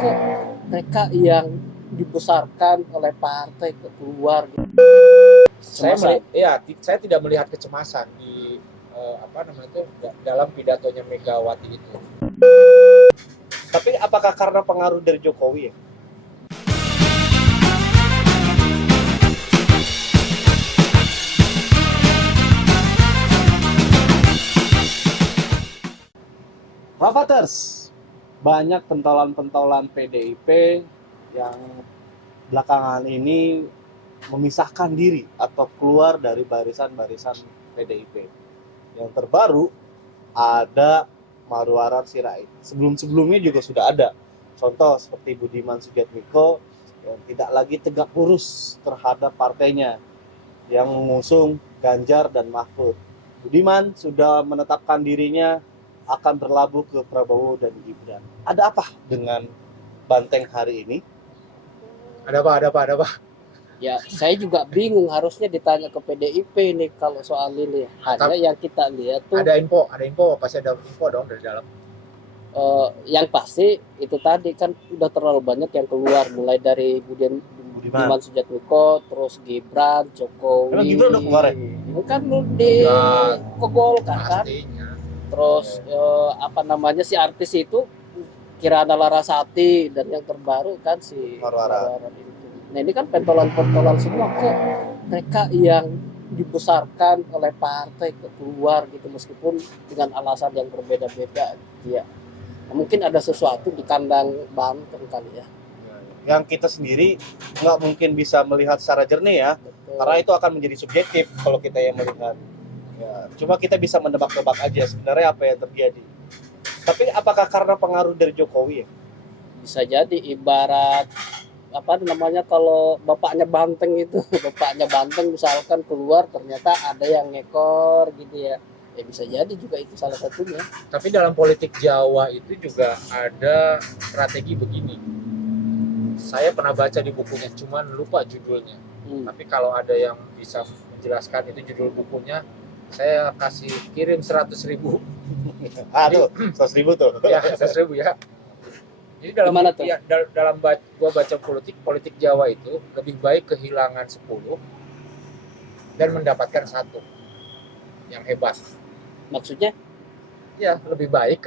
kok mereka yang dibesarkan oleh partai keluar gitu. Saya tidak melihat kecemasan di apa namanya itu dalam pidatonya Megawati itu. Tapi apakah karena pengaruh dari Jokowi ya? Rafaters, banyak pentolan-pentolan PDIP yang belakangan ini memisahkan diri atau keluar dari barisan-barisan PDIP. Yang terbaru ada Marwarar Sirait. Sebelum-sebelumnya juga sudah ada. Contoh seperti Budiman Sujatmiko yang tidak lagi tegak lurus terhadap partainya yang mengusung Ganjar dan Mahfud. Budiman sudah menetapkan dirinya akan berlabuh ke Prabowo dan Gibran. Ada apa dengan Banteng hari ini? Ada apa? Ya, saya juga bingung, harusnya ditanya ke PDIP nih kalau soal ini. Hanya yang kita lihat tuh Ada info, pasti ada info dong dari dalam. yang pasti itu tadi kan udah terlalu banyak yang keluar, mulai dari Budiman Sujatmiko, terus Gibran, Jokowi. Emang Gibran udah keluar ya? Itu kan di Golkar kan. Pastinya. Terus apa namanya si artis itu Kirana Larasati, dan yang terbaru kan si Marwarar itu. Nah ini kan pentolan-pentolan semua, kok mereka yang dibesarkan oleh partai keluar gitu, meskipun dengan alasan yang berbeda-beda gitu ya. Nah, mungkin ada sesuatu di kandang Banteng kali ya. Yang kita sendiri nggak mungkin bisa melihat secara jernih ya. Betul. Karena itu akan menjadi subjektif kalau kita yang melihat. Ya, cuma kita bisa mendebak-debak aja sebenarnya apa yang terjadi. Tapi apakah karena pengaruh dari Jokowi ya? Bisa jadi ibarat apa namanya, kalau bapaknya Banteng itu bapaknya Banteng misalkan keluar, ternyata ada yang ngekor gitu ya. Ya bisa jadi juga itu salah satunya. Tapi dalam politik Jawa itu juga ada strategi begini. Saya pernah baca di bukunya, cuman lupa judulnya. Tapi kalau ada yang bisa menjelaskan itu judul bukunya, saya kasih kirim 100.000. Tuh 100.000 tuh. Ya, 100.000 ya. Jadi dalam ya, dalam gua baca politik Jawa itu lebih baik kehilangan 10 dan mendapatkan 1 yang hebat. Maksudnya? Ya, lebih baik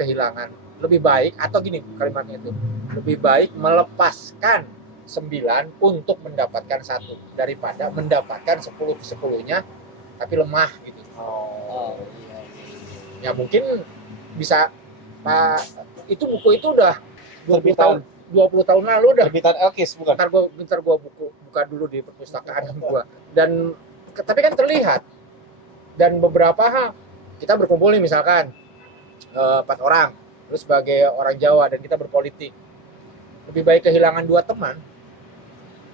atau gini kalimatnya itu. Lebih baik melepaskan 9 untuk mendapatkan 1 daripada mendapatkan 10-10-nya tapi lemah gitu. Iya. Ya mungkin bisa itu buku itu udah 20 tahun lalu udah. Terbitan Elkis bukan? Bentar gua buka dulu di perpustakaan gua. Dan tapi kan terlihat. Dan beberapa hal kita berkumpul nih misalkan 4 orang, terus sebagai orang Jawa dan kita berpolitik. Lebih baik kehilangan 2 teman.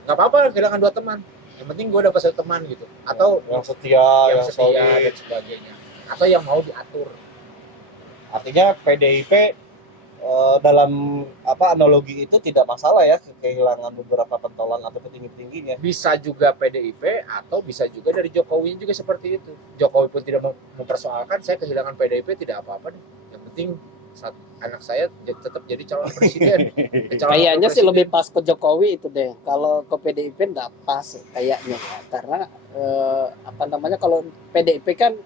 Nggak apa-apa kehilangan 2 teman. Yang penting gue dapat 1 teman gitu. Atau yang setia, yang solid dan sebagainya. Atau yang mau diatur. Artinya PDIP dalam analogi itu tidak masalah ya kehilangan beberapa pentolan atau petinggi-petingginya. Bisa juga PDIP atau bisa juga dari Jokowi juga seperti itu. Jokowi pun tidak mempersoalkan, saya kehilangan PDIP tidak apa-apa deh. Yang penting anak saya tetap jadi calon presiden. Kayaknya sih lebih pas ke Jokowi itu deh. Kalau ke PDIP nggak pas kayaknya, karena apa namanya, kalau PDIP kan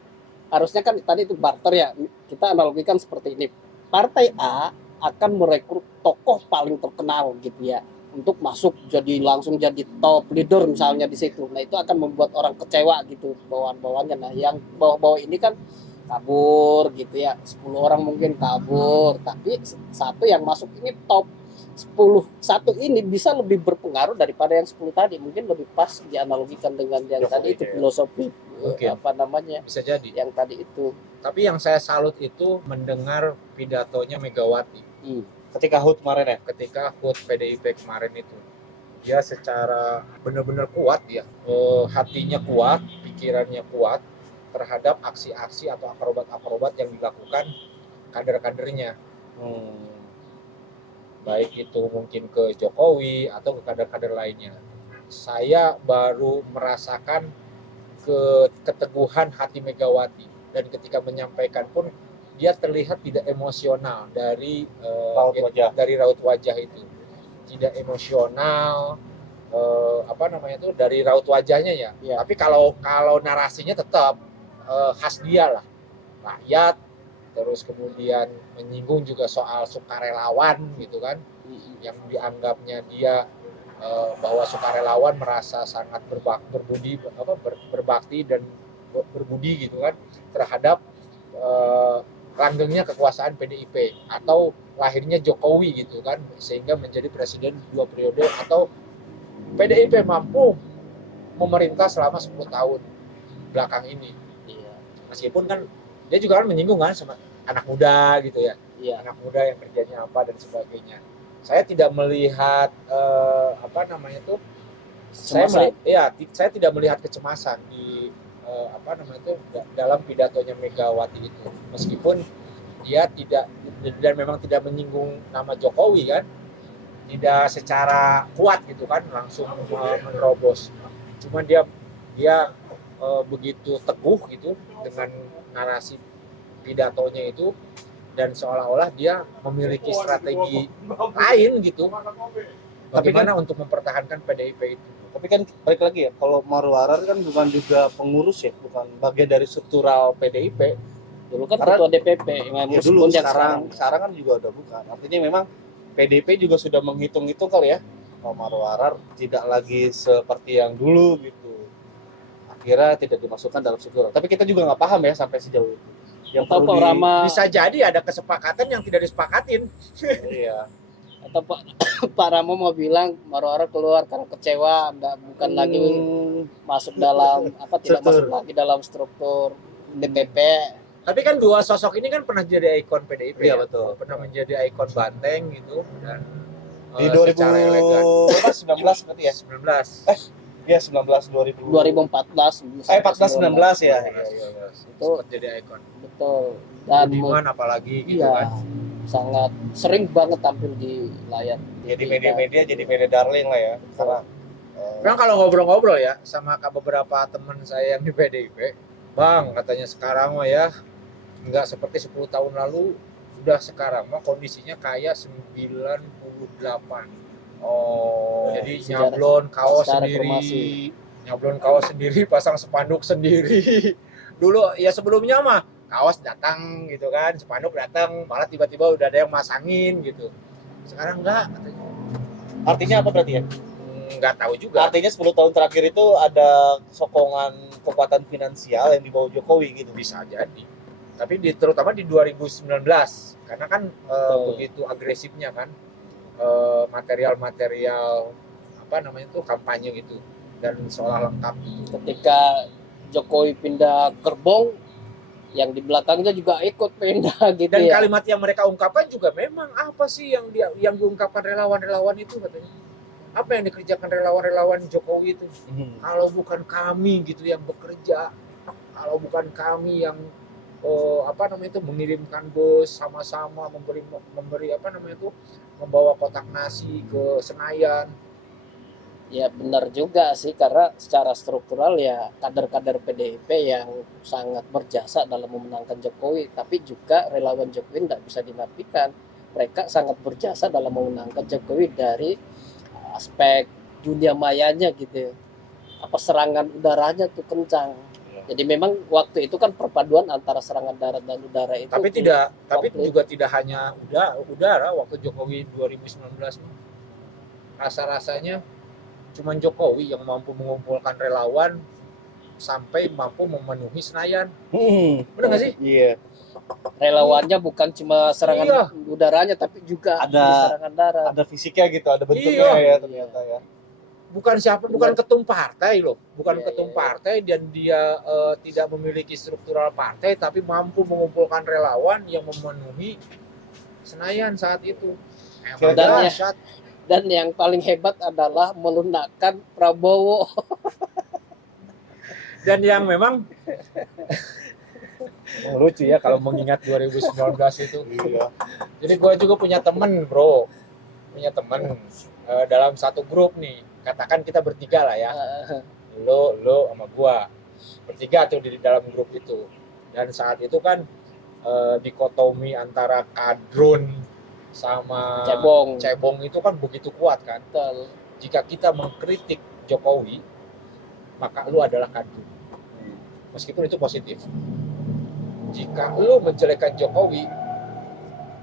harusnya kan tadi itu barter ya. Kita analogikan seperti ini. Partai A akan merekrut tokoh paling terkenal gitu ya untuk masuk langsung jadi top leader misalnya di situ. Nah itu akan membuat orang kecewa gitu bawahan-bawahannya. Nah yang bawah-bawah ini kan kabur gitu ya, 10 orang mungkin kabur, tapi 1 yang masuk ini top 10, 1 ini bisa lebih berpengaruh daripada yang 10 tadi. Mungkin lebih pas dianalogikan dengan yang tadi itu filosofi apa namanya, bisa jadi yang tadi itu. Tapi yang saya salut itu mendengar pidatonya Megawati ketika HUT kemarin ya. Ketika HUT PDIP kemarin itu, dia secara benar-benar kuat ya, hatinya kuat, pikirannya kuat terhadap aksi-aksi atau akrobat-akrobat yang dilakukan kader-kadernya. Baik itu mungkin ke Jokowi atau ke kader-kader lainnya. Saya baru merasakan keteguhan hati Megawati, dan ketika menyampaikan pun dia terlihat tidak emosional dari raut wajah itu. tidak emosional, apa namanya itu, dari raut wajahnya ya. Iya. Tapi kalau narasinya tetap khas dia lah, rakyat, terus kemudian menyinggung juga soal sukarelawan gitu kan, yang dianggapnya dia bahwa sukarelawan merasa sangat berbakti dan berbudi gitu kan terhadap langgengnya kekuasaan PDIP atau lahirnya Jokowi gitu kan, sehingga menjadi presiden 2 periode atau PDIP mampu memerintah selama 10 tahun belakang ini. Iya. Meskipun kan dia juga kan menyinggung kan sama anak muda gitu ya, Iya. anak muda yang kerjanya apa dan sebagainya. Saya tidak melihat apa namanya itu, saya tidak melihat kecemasan di apa namanya itu dalam pidatonya Megawati itu, meskipun dia tidak dan memang tidak menyinggung nama Jokowi kan, tidak secara kuat gitu kan langsung menerobos, cuma dia begitu teguh gitu dengan narasi pidatonya itu, dan seolah-olah dia memiliki strategi lain gitu bagaimana untuk mempertahankan PDIP itu. Tapi kan balik lagi ya, kalau Marwarar kan bukan juga pengurus ya, bukan bagian dari struktural PDIP. Dulu kan Karena- ketua DPP, Ya dulu, sekarang kan juga udah bukan. Artinya memang PDIP juga sudah menghitung-hitung kali ya, kalau Marwarar tidak lagi seperti yang dulu gitu. Akhirnya tidak dimasukkan dalam struktural. Tapi kita juga nggak paham ya sampai sejauh itu. Yang atau Pak Rama Bisa jadi ada kesepakatan yang tidak disepakatin. Iya. atau Pak Rama mau bilang Marwara keluar karena kecewa, bukan lagi masuk dalam tidak Struktur. masuk lagi dalam struktur DPP. Tapi kan dua sosok ini kan pernah jadi ikon PDIP. Iya, ya? betul. Pernah menjadi ikon Banteng gitu, dan Di secara elegan. 2019 berarti ya? 19. Iya, 19 2000. 2014 14 19 ya. Itu sempat jadi ikon. betul. Dan Budiman apalagi gitu iya, kan. sangat sering banget tampil di layar. Jadi media-media jadi media darling lah ya. Karena Memang kalau ngobrol-ngobrol ya sama beberapa teman saya yang di PDIP, Bang, katanya sekarang mah ya nggak seperti 10 tahun lalu, udah sekarang mah kondisinya kayak 98. Jadi sejarah- nyablon kaos secara sendiri, reformasi. nyablon kaos sendiri, pasang spanduk sendiri. Dulu ya sebelumnya mah kaos datang gitu kan, spanduk datang, malah tiba-tiba udah ada yang masangin gitu. Sekarang enggak, katanya. artinya apa berarti ya? Nggak tahu juga. Artinya 10 tahun terakhir itu ada sokongan kekuatan finansial yang dibawa Jokowi gitu. Bisa jadi. Tapi terutama di 2019, karena kan begitu agresifnya kan material-material apa namanya itu kampanye gitu, dan seolah lengkap. Ketika Jokowi pindah gerbong, yang di belakangnya juga ikut pindah gitu Dan ya. kalimat yang mereka ungkapkan juga memang apa sih yang diungkapkan relawan-relawan itu, katanya. Apa yang dikerjakan relawan-relawan Jokowi itu? Kalau bukan kami gitu yang bekerja, kalau bukan kami yang apa namanya itu mengirimkan bus sama-sama memberi apa namanya itu membawa kotak nasi ke Senayan. Ya benar juga sih, karena secara struktural ya kader-kader PDIP yang sangat berjasa dalam memenangkan Jokowi, tapi juga relawan Jokowi tidak bisa dinafikan mereka sangat berjasa dalam memenangkan Jokowi dari aspek dunia mayanya gitu. Apa serangan udaranya tuh kencang. Jadi memang waktu itu kan perpaduan antara serangan darat dan udara itu. Tapi juga tidak hanya udara waktu Jokowi 2019. Rasa-rasanya cuman Jokowi yang mampu mengumpulkan relawan sampai mampu memenuhi Senayan. Benar nggak sih? Iya. Relawannya bukan cuma serangan udaranya, tapi juga Ada serangan darat. Ada fisiknya gitu, ada bentuknya ya ternyata ya. Bukan ketum partai loh, Iya, ketum iya. partai, dan dia tidak memiliki struktural partai, tapi mampu mengumpulkan relawan yang memenuhi Senayan saat itu. Dan Dahsyat. Dan yang paling hebat adalah melunakkan Prabowo. Dan yang memang lucu ya kalau mengingat 2019 itu. Iya. Jadi gue juga punya temen dalam satu grup nih. Katakan kita bertiga lah ya. Lo sama gue bertiga tuh di dalam grup itu. Dan saat itu kan dikotomi antara kadrun sama Cebong itu kan begitu kuat kan. betul. Jika kita mengkritik Jokowi, maka lu adalah kadrun. Meskipun itu positif. Jika lu menjelekkan Jokowi,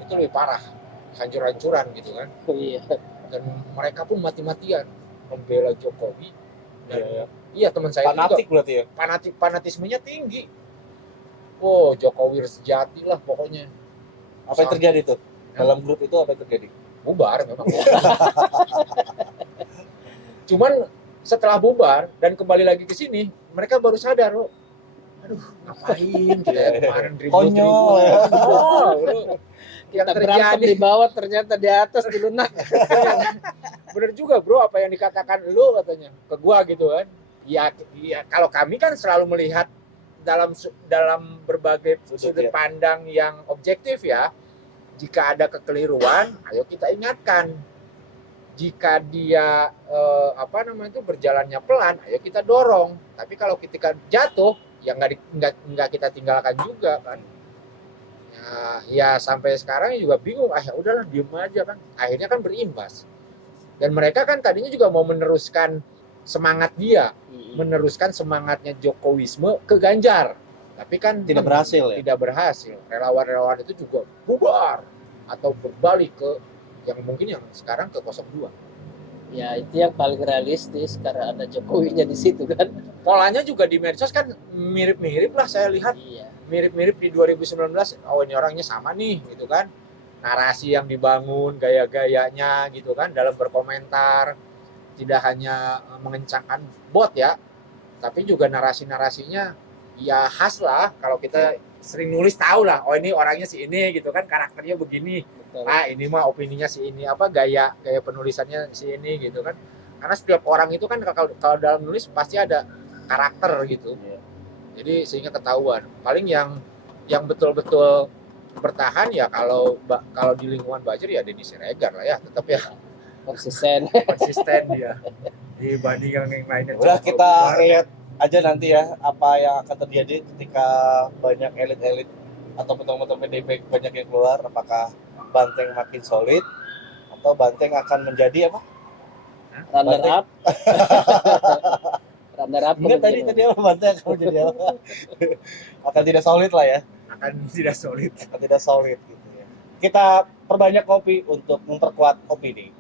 itu lebih parah, hancur-hancuran gitu kan. Iya. Dan mereka pun mati-matian membela Jokowi. Dan Iya. teman saya Fanatik juga berarti ya. fanatismenya tinggi. Oh, Jokowi sejati lah pokoknya. Apa yang terjadi tuh? Dalam grup itu apa yang terjadi? Bubar memang. Cuman setelah bubar dan kembali lagi ke sini, mereka baru sadar, oh, aduh, ngapain kita kemarin Konyol ya. Yang Kita berantem terjadi di bawah ternyata di atas dilunak. bener juga bro apa yang dikatakan lu katanya ke gua gitu kan. Ya kalau kami kan selalu melihat dalam berbagai sudut pandang yang objektif ya. Jika ada kekeliruan, ayo kita ingatkan. Jika dia berjalannya pelan, ayo kita dorong. Tapi kalau ketika jatuh, ya nggak kita tinggalkan juga kan. Ya sampai sekarang juga bingung. Ya udahlah diem aja kan. Akhirnya kan berimbas. Dan mereka kan tadinya juga mau meneruskan semangat dia, meneruskan semangatnya Jokowisme ke Ganjar. Tapi kan Tidak berhasil ya. Tidak berhasil. Relawan-relawan itu juga bubar atau berbalik ke yang mungkin yang sekarang ke 02. Ya itu yang paling realistis karena ada Jokowinya di situ kan. Polanya juga di medsos kan mirip-mirip lah saya lihat. Iya. Mirip-mirip di 2019. Oh ini orangnya sama nih gitu kan. Narasi yang dibangun, gaya-gayanya gitu kan dalam berkomentar. Tidak hanya mengencangkan bot ya. Tapi juga narasi-narasinya ya khas lah. Kalau kita sering nulis tahu lah. Oh ini orangnya si ini gitu kan. Karakternya begini. Betul. Ini mah opininya si ini, gaya penulisannya si ini gitu kan. Karena setiap orang itu kan kalau dalam nulis pasti ada karakter gitu. Jadi sehingga ketahuan. Paling yang betul-betul bertahan ya kalau di lingkungan Bajir ya Denny Siregar lah ya, tetap ya Konsisten. dia dibanding yang lainnya. Udah kita lihat aja nanti ya apa yang akan terjadi ketika banyak elit-elit atau teman-teman PDIP banyak yang keluar, apakah Banteng makin solid atau Banteng akan menjadi apa? Runner up. Runner up. Enggak tadi apa Banteng akan menjadi apa? Akan tidak solid lah ya. Akan tidak solid gitu ya. Kita perbanyak kopi untuk memperkuat opini.